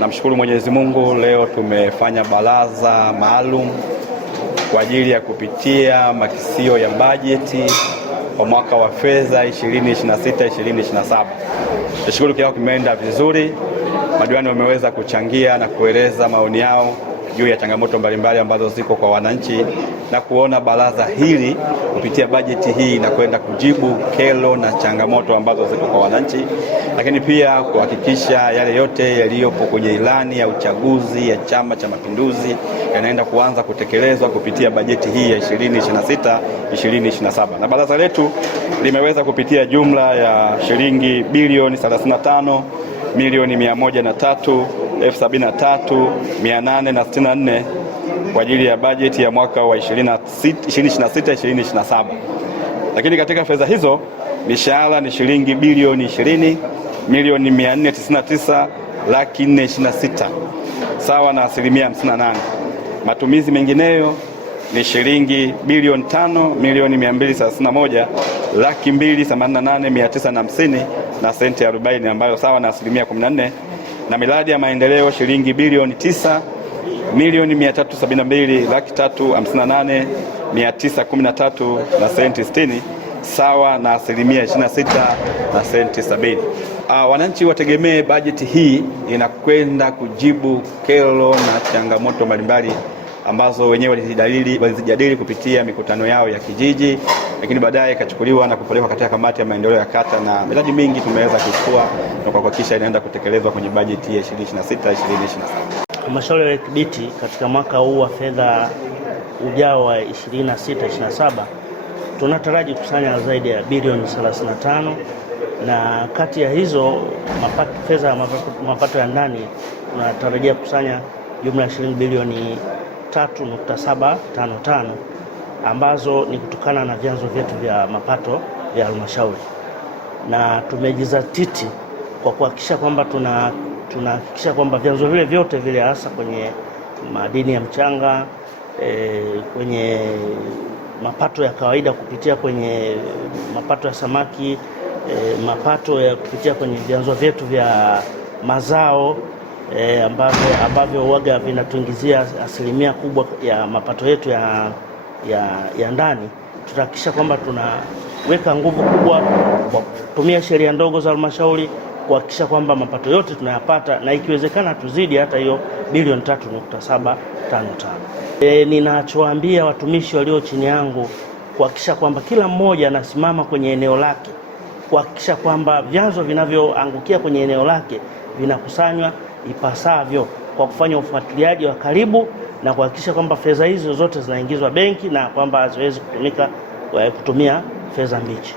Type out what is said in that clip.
Namshukuru Mwenyezi Mungu, leo tumefanya baraza maalum kwa ajili ya kupitia makisio ya bajeti kwa mwaka wa fedha 2026-2027. Nashukuru kikao kimeenda vizuri. Madiwani wameweza kuchangia na kueleza maoni yao juu ya changamoto mbalimbali ambazo ziko kwa wananchi, na kuona baraza hili kupitia bajeti hii na kwenda kujibu kero na changamoto ambazo ziko kwa wananchi, lakini pia kuhakikisha yale yote yaliyopo kwenye ilani ya uchaguzi ya Chama cha Mapinduzi yanaenda kuanza kutekelezwa kupitia bajeti hii ya 2026-2027. Na baraza letu limeweza kupitia jumla ya shilingi bilioni 35,103,073,864 kwa ajili ya bajeti ya mwaka wa 2026-2027. Lakini katika fedha hizo mishahara ni shilingi bilioni 20,499,426 sawa na 58%. Matumizi mengineyo ni shilingi bilioni 5,231,288,950 na senti 40 ambayo sawa na 14%, na miradi ya maendeleo shilingi bilioni 9,372,358,913 na senti 60 sawa na 26 na senti 70. Wananchi wategemee bajeti hii inakwenda kujibu kero na changamoto mbalimbali ambazo wenyewe walizijadili kupitia mikutano yao ya kijiji, lakini baadaye ikachukuliwa na kupelekwa katika kamati ya maendeleo ya kata, na miradi mingi tumeweza kuchukua na kuhakikisha inaenda kutekelezwa kwenye bajeti ya 2026-2027. Halmashauri ya Kibiti katika mwaka huu wa fedha ujao wa 2026-2027 tunataraji kusanya zaidi ya bilioni 35, na kati ya hizo mapato ya ndani tunatarajia kusanya jumla ya shilingi bilioni 3.755 ambazo ni kutokana na vyanzo vyetu vya mapato vya halmashauri, na tumejizatiti kwa kuhakikisha kwamba tunahakikisha kwamba vyanzo vile vyote vile, hasa kwenye madini ya mchanga, kwenye mapato ya kawaida kupitia kwenye mapato ya samaki, mapato ya kupitia kwenye vyanzo vyetu vya mazao ambavyo huaga vinatuingizia asilimia kubwa ya mapato yetu ya ndani. Tutahakikisha kwamba tunaweka nguvu kubwa kwa kutumia sheria ndogo za halmashauri kuhakikisha kwamba mapato yote tunayapata, na ikiwezekana tuzidi hata hiyo bilioni 3.755. Ninachowaambia watumishi walio chini yangu kuhakikisha kwamba kila mmoja anasimama kwenye eneo lake, kuhakikisha kwamba vyanzo vinavyoangukia kwenye eneo lake vinakusanywa ipasavyo kwa kufanya ufuatiliaji wa karibu na kuhakikisha kwamba fedha hizo zote zinaingizwa benki na kwamba haziwezi kutumia fedha mbichi.